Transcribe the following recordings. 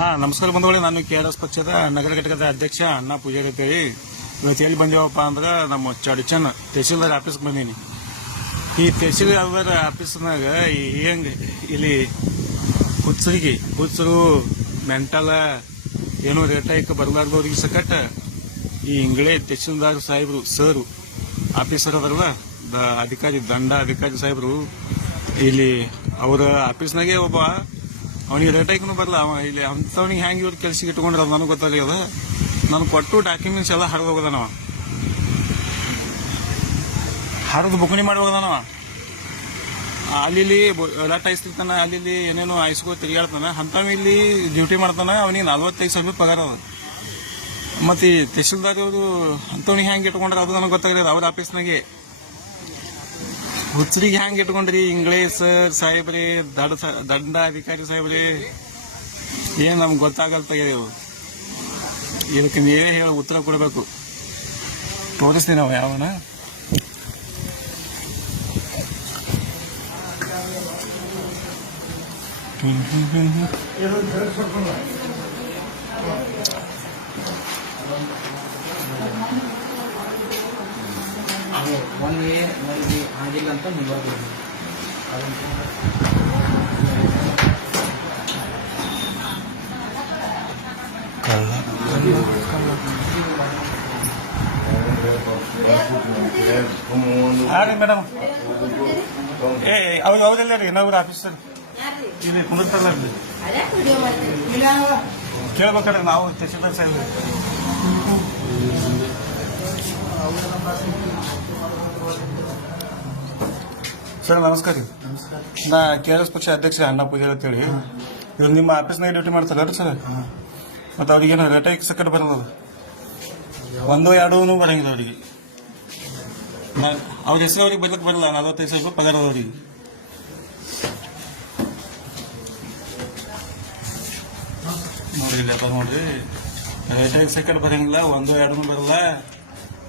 ಹಾ, ನಮಸ್ಕಾರ ಬಂಧುಗಳೇ, ನಾನು ಕೆ ಆರ್ ಎಸ್ ಪಕ್ಷದ ನಗರ ಘಟಕದ ಅಧ್ಯಕ್ಷ ಅಣ್ಣ ಪೂಜಾರಿ ಅಂತೇಳಿ. ಇವತ್ತು ಎಲ್ಲಿ ಬಂದೇವಪ್ಪ ಅಂದ್ರೆ ನಮ್ಮ ಚಡಚನ್ ತಹಸೀಲ್ದಾರ್ ಆಫೀಸ್ಗೆ ಬಂದೀನಿ. ಈ ತಹಸೀಲ್ದಾರ್ ಆಫೀಸ್ನಾಗ ಹೆಂಗ್ ಇಲ್ಲಿ ಹುಚ್ಚರಿಗೆ, ಹುಚ್ಚರು, ಮೆಂಟಲ ಏನೋ ರೇಟಾಯಕ್ಕೆ ಬರಲಾರ್ದವ್ರಿಗೆ ಸಕಟ್ ಈ ಇಂಗಳೇ ತಹಸೀಲ್ದಾರ್ ಸಾಹೇಬರು, ಸರ್, ಆಫೀಸರ್ ಅದರಲ್ಲ ಅಧಿಕಾರಿ, ದಂಡ ಅಧಿಕಾರಿ ಸಾಹೇಬರು. ಇಲ್ಲಿ ಅವರ ಆಫೀಸ್ನಾಗೆ ಒಬ್ಬ ಅವನಿಗೆ ರೇಟಾಯ್ಕೂ ಬರಲ್ಲ ಅವ ಇಲ್ಲಿ ಅಂಥವ್ನಿಗೆ ಹೆಂಗೆ ಇವ್ರು ಕೆಲ್ಸಕ್ಕೆ ಇಟ್ಕೊಂಡ್ರೆ ಅದು ನನಗೆ ಗೊತ್ತಾಗ್ಯದ ನಾನು ಕೊಟ್ಟು ಡಾಕ್ಯುಮೆಂಟ್ಸ್ ಎಲ್ಲ ಹರಿದು ಹೋಗೋದನವ ಹರಿದು ಬುಕ್ನಿ ಮಾಡಿ ಹೋಗೋದನವ ಅಲ್ಲಿ ಇಲ್ಲಿ ಐಸ್ತಿರ್ತಾನೆ ಅಲ್ಲಿ ಏನೇನೋ ಹಾಯಿಸ್ಕೋ ತಿರುಗಾಡ್ತಾನ ಅಂಥವ್ ಇಲ್ಲಿ ಡ್ಯೂಟಿ ಮಾಡ್ತಾನೆ, ಅವನಿಗೆ ನಲ್ವತ್ತೈದು ಸಾವಿರ ರೂಪಾಯಿ ಪಗಾರ ಅದ. ಮತ್ತು ಈ ತಹಸೀಲ್ದಾರ್ ಅವರು ಅಂಥವ್ನಿಗೆ ಹೆಂಗೆ ಇಟ್ಕೊಂಡ್ರೆ ಅದು ನನಗೆ ಗೊತ್ತಾಗಲಿಲ್ಲ, ಅವ್ರ ಆಫೀಸ್ನಾಗೆ ಹುಚ್ಚರಿಗೆ ಹೆಂಗೆ ಇಟ್ಕೊಂಡ್ರಿ ಇಂಗ್ಲೀಷ್ ಸಾಹೇಬ್ರಿ, ದಡ ದಂಡ ಅಧಿಕಾರಿ ಸಾಹೇಬ್ರಿ? ಏನ್ ನಮ್ಗೆ ಗೊತ್ತಾಗಲ್ತ ಇದಕ್ಕೆ ನೀವೇ ಹೇಳಿ ಉತ್ತರ ಕೊಡಬೇಕು. ತೋರಿಸ್ತೀನಿ ನಾವು ಯಾವನ. ಅದು ಒನ್ ಎ ಒನ್ ಬಿ ಆಗಿಲ್ಲ ಅಂತ ನೀವು ಬರ್ಬೋದು ರೀ ಮೇಡಮ್ ಏ ಹೌದು ಹೌದಿಲ್ಲ ರೀ? ಇನ್ನೊಬ್ರು ಆಫೀಸರ್ ಇಲ್ಲಿ ಕುಂದಿರ್ತಾರಲ್ಲ ಕೇಳ್ಬೇಕಾದ್ರೆ ನಾವು ತಹಸೀಲ್ದಾರ್ ಸಾಹೇಬ್ ಸರ್ ನಮಸ್ಕಾರ ರೀ. ನಾ ಕೆ ಆರ್ ಎಸ್ ಪಕ್ಷ ಅಧ್ಯಕ್ಷ ಅಣ್ಣ ಪೂಜಾರಿ ಅಂತೇಳಿ ಇವ್ರು ನಿಮ್ಮ ಆಫೀಸ್ನಾಗ ಡ್ಯೂಟಿ ಮಾಡ್ತಾರ ಸರ್? ಮತ್ತೆ ಅವ್ರಿಗೇನು ರೇಟಾಗಿ ಸಕಟ್ ಬರೋದು ಒಂದು ಎರಡೂ ಬರಂಗಿಲ್ಲ ಅವರಿಗೆ. ಅವ್ರ ಹೆಸರು ಅವ್ರಿಗೆ ಬರ್ಲಿಕ್ಕೆ ಬರಲ್ಲ ನಲ್ವತ್ತೈದು ಸಾವಿರ ರೂಪಾಯಿ ಪಗಾರ ಅವ್ರಿಗೆ. ನೋಡ್ರಿ ಲೆಕ್ಕ ನೋಡ್ರಿ. ರೇಟಾಗಿ ಸೆಕೆಂಡ್ ಬರಂಗಿಲ್ಲ ಒಂದು ಎರಡೂ ಬರಲ್ಲ.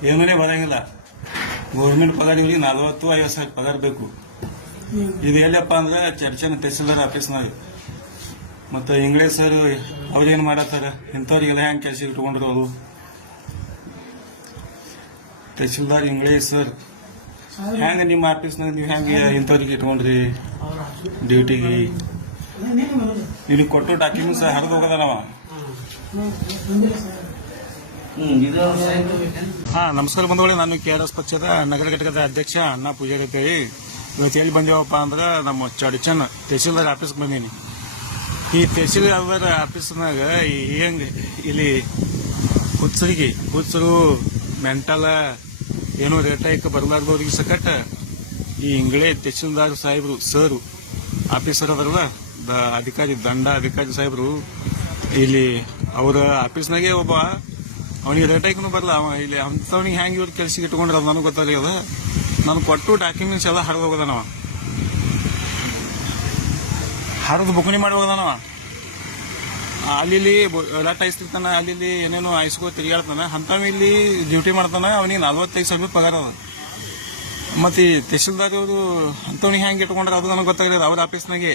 ಏನೂ ಬರಂಗಿಲ್ಲ. ಗೌರ್ಮೆಂಟ್ ಇವ್ರಿಗೆ ನಲವತ್ತು, ಐವತ್ತು ಸಾವಿರ ಪಗಾರ ಬೇಕು. ಇದು ಎಲ್ಲಪ್ಪ ಅಂದ್ರೆ ಚರ್ಚೆನ ತಹಸೀಲ್ದಾರ್ ಆಫೀಸ್ನಾಗ ಮತ್ತು ಇಂಗ್ಲೀಷ್ ಸರ್ ಅವ್ರೇನು ಮಾಡತ್ತಾರ? ಇಂಥವ್ರಿಗೆಲ್ಲ ಹೆಂಗೆ ಕೆಲಸ ಇಟ್ಕೊಂಡ್ರು ಅದು ತಹಸೀಲ್ದಾರ್ ಇಂಗ್ಲೀಷ್ ಸರ್ ಹೆಂಗೆ ನಿಮ್ಮ ಆಫೀಸ್ನಾಗ ನೀವು ಹೆಂಗೆ ಇಂಥವ್ರಿಗೆ ಇಟ್ಕೊಂಡ್ರಿ? ಡ್ಯೂಟಿಗೆ ನಿನಗೆ ಕೊಟ್ಟು ಡಾಕ್ಯುಮೆಂಟ್ಸ್ ಹರಿದು ಹೋಗೋದನವ ಹಾ ನಮಸ್ಕಾರ ಬಂಧುಗಳೇ ನಾನು ಕೆ ಆರ್ ಎಸ್ ಪಕ್ಷದ ನಗರ ಘಟಕದ ಅಧ್ಯಕ್ಷ ಅಣ್ಣ ಪೂಜಾರಿ ಅಂತೇಳಿ ಇವತ್ತು ಎಲ್ಲಿ ಬಂದೇವಪ್ಪ ಅಂದ್ರೆ ನಮ್ಮ ಚಡಚನ್ ತಹಸೀಲ್ದಾರ್ ಆಫೀಸ್ಗೆ ಬಂದೀನಿ. ಈ ತಹಸೀಲ್ದಾರ್ ಆಫೀಸ್ನಾಗ ಹೆಂಗೆ ಇಲ್ಲಿ ಹುಚ್ಚರಿಗೆ ಹುಚ್ಚರು ಮೆಂಟಲ ಏನೋ ರೇಟಾಯಕ ಬರಲಾರ್ದವ್ರಿಗೆ ಸಕಟ್ ಈ ಇಂಗ್ಲೇ ತಹಸೀಲ್ದಾರ್ ಸಾಹೇಬರು ಸರ್ ಆಫೀಸರ್ ಅದರಲ್ಲ ದ- ಅಧಿಕಾರಿ ದಂಡ ಅಧಿಕಾರಿ ಸಾಹೇಬರು ಇಲ್ಲಿ ಅವರ ಆಫೀಸ್ನಾಗೆ ಒಬ್ಬ ಅವನಿಗೆ ರೇಟಾಯ್ಕೂ ಬರಲ್ಲ ಅವ ಇಲ್ಲಿ ಅಂಥವ್ನಿಗೆ ಹೆಂಗೆ ಇವ್ರು ಕೆಲಸ ಇಟ್ಕೊಂಡ್ರೆ ಅದು ನನಗೆ ಗೊತ್ತಾಗ್ಯದ ನಾನು ಕೊಟ್ಟು ಡಾಕ್ಯುಮೆಂಟ್ಸ್ ಎಲ್ಲ ಹರಿದು ಹೋಗೋದನವ. ಹರಿದು ಬುಕ್ನಿ ಮಾಡಿ ಹೋಗೋದನವ. ಅಲ್ಲಿ ಇಲ್ಲಿ ಲಾಟ್ ಅಲ್ಲಿ ಇಲ್ಲಿ ಏನೇನೋ ಹಾಯಿಸ್ಕೋ ತಿರುಗಾಡ್ತಾನ ಅಂಥವ್ ಇಲ್ಲಿ ಡ್ಯೂಟಿ ಮಾಡ್ತಾನೆ, ಅವನಿಗೆ ನಲ್ವತ್ತೈದು ಸಾವಿರ ರೂಪಾಯಿ ಪಗಾರ ಅದ. ಮತ್ತೆ ತಹಸೀಲ್ದಾರ್ ಅವರು ಅಂಥವ್ನಿಗೆ ಹ್ಯಾಂಗೆ ಇಟ್ಕೊಂಡ್ರೆ ಅದು ನನಗೆ ಗೊತ್ತಾಗಲಿಲ್ಲ, ಅವ್ರ ಆಫೀಸ್ನಾಗೆ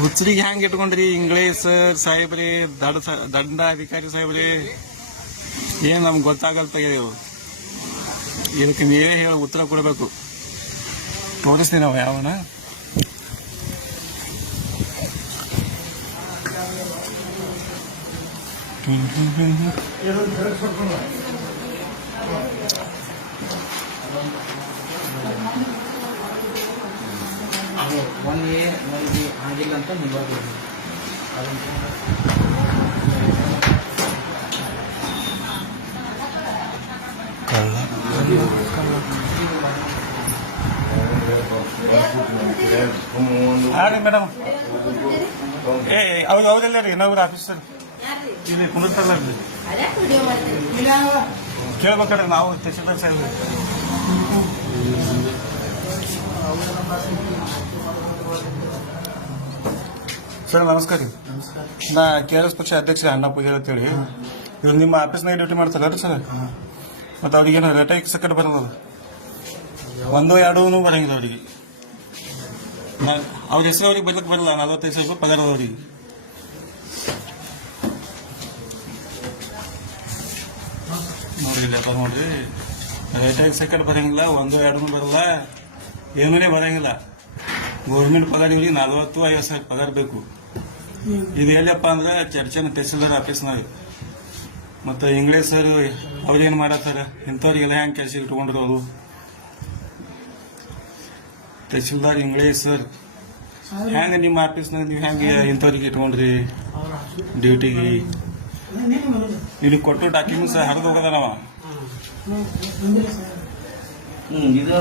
ಹುಚ್ಚರಿಗೆ ಹೆಂಗೆ ಇಟ್ಕೊಂಡ್ರಿ ಇಂಗ್ಲೀಷ್ ಸಾಹೇಬ್ರಿ, ದಡ ದಂಡ ಅಧಿಕಾರಿ ಸಾಹೇಬ್ರಿ? ಏನ್ ನಮ್ಗೆ ಗೊತ್ತಾಗಲ್ತ ಇದಕ್ಕೆ ನೀವೇ ಹೇಳಿ ಉತ್ತರ ಕೊಡಬೇಕು. ತೋರಿಸ್ತೀನಿ ನಾವು ಯಾವನ. ಅದು ಒನ್ ಎ ಬಿ ಆಗಿಲ್ಲ ಅಂತ ಮುಂದುವರೆದು ಹಾಂ ರೀ ಮೇಡಮ್? ಏ ಅವ್ರು ಹೌದಿಲ್ಲ ರೀ ಇನ್ನೊಬ್ರು ಆಫೀಸರ್ ಇಲ್ಲಿ ಕುಂದಿರ್ತಾರಲ್ಲ ಕೇಳ್ಬೇಕಾದ್ರೆ ನಾವು ತಹಸೀಲ್ದಾರ್ ಸಾಹೇಬ್ ಸರ್, ನಮಸ್ಕಾರ ರೀ. ನಾ ಕೆ ಆರ್ ಎಸ್ ಪಕ್ಷ ಅಧ್ಯಕ್ಷ ಅಣ್ಣ ಪೂಜಾರಿ ಅಂತೇಳಿ ಇವ್ರು ನಿಮ್ಮ ಆಫೀಸ್ನಾಗ ಡ್ಯೂಟಿ ಮಾಡ್ತಾರ ಸರ್? ಅವ್ರಿಗೆ ಅವ್ರಿಗೇನು ರೇಟಾಗಿ ಸೆಕೆಂಡ್ ಬರೋದು ಒಂದು ಎರಡೂ ಬರಂಗಿಲ್ಲ ಅವರಿಗೆ. ಅವ್ರ ಹೆಸರು ಅವ್ರಿಗೆ ಬರ್ಲಿಕ್ಕೆ ಬರಲ್ಲ, ನಲ್ವತ್ತೈದು ಸಾವಿರ ರೂಪಾಯಿ ಪಗಾರ ಅದ ನೋಡಿ ನೋಡ್ರಿ ನೋಡಿರಿ. ರೈಟಾಗಿ ಸೆಕೆಂಡ್ ಬರಂಗಿಲ್ಲ, ಒಂದು ಎರಡೂ ಬರಲ್ಲ. ಏನೇ ಬರಂಗಿಲ್ಲ. ಗೌರ್ಮೆಂಟ್ ಪಗಾರ ನಲ್ವತ್ತು ನಲವತ್ತು ಐವತ್ತು ಸಾವಿರ ಪದಾರ್ ಬೇಕು ಇದು ಎಲ್ಲಪ್ಪ ಅಂದ್ರೆ ಚರ್ಚನ ತಹಸೀಲ್ದಾರ್ ಆಫೀಸ್ನಾಗ ಮತ್ತು ಇಂಗ್ಲೀಷ್ ಸರ್ ಅವ್ರೇನು ಮಾಡತ್ತಾರ? ಇಂಥವ್ರಿಗೆಲ್ಲ ಹೆಂಗೆ ಕೆಲಸ ಇಟ್ಕೊಂಡ್ರು ಅದು ತಹಸೀಲ್ದಾರ್ ಇಂಗ್ಲೀಷ್ ಸರ್ ಹೆಂಗೆ ನಿಮ್ಮ ಆಫೀಸ್ನಾಗ ನೀವು ಹೆಂಗೆ ಇಂಥವ್ರಿಗೆ ಇಟ್ಕೊಂಡ್ರಿ? ಡ್ಯೂಟಿಗೆ? ನಿನಗೆ ಕೊಟ್ಟು ಡಾಕ್ಯುಮೆಂಟ್ಸ್ ಹರಿದೋಗದ ನಾವು ನಾವ ಹ್ಮ್ ಇದು